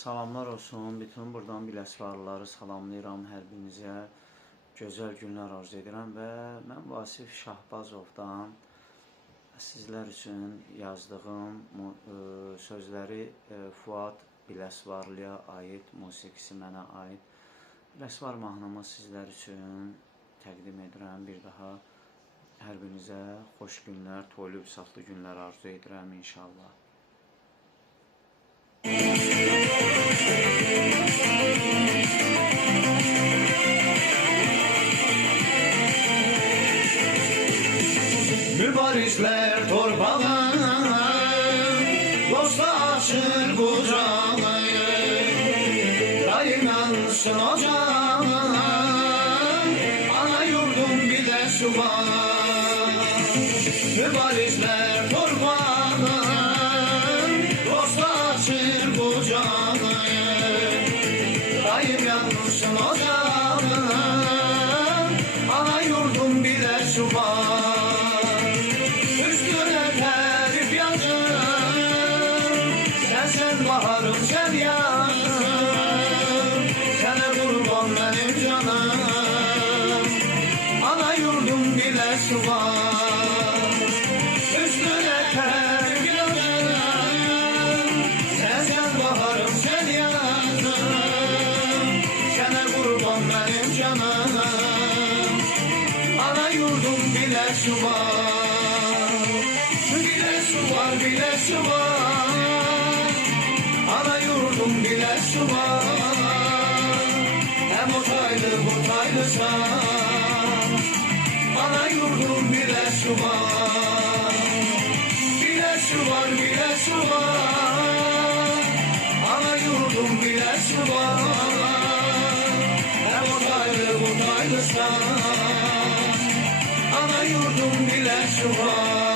Salamlar olsun. Bütün buradan Biləsvarlıları salamlayıram hər birinizə. Gözəl günlər arzu edirəm və mən Vasif Şahbazovdan sizlər üçün yazdığım sözləri Fuad Biləsvarlıya aid, musiqisi mənə aid. Biləsvar mahnımı sizlər üçün təqdim edirəm. Bir daha hər birinizə xoş günlər, toylu vüsatlı günlər arzu edirəm inşallah. Mübarizler torbalı, dostlar açır kucağı, dayanırsın ocağı, ana yurdum bile su var. Mübarizler torbalı, dostlar açır kucağı, dayanırsın ocağı, ana yurdum bile su var. Sen baharım, sen yazım, sana kurban benim canım, ana yurdum bile su var. Üstüne ter yazım, sen baharım, sen yazım, sana kurban benim canım, ana yurdum bile su var. Bile su var, bile su var, ana yurdum bile su var. Hem o taylı bu taylısan, ana yurdum bile su var. Bile su var, bile su var, ana yurdum bile su var. Hem o taylı bu taylısan, ana yurdum bile su var.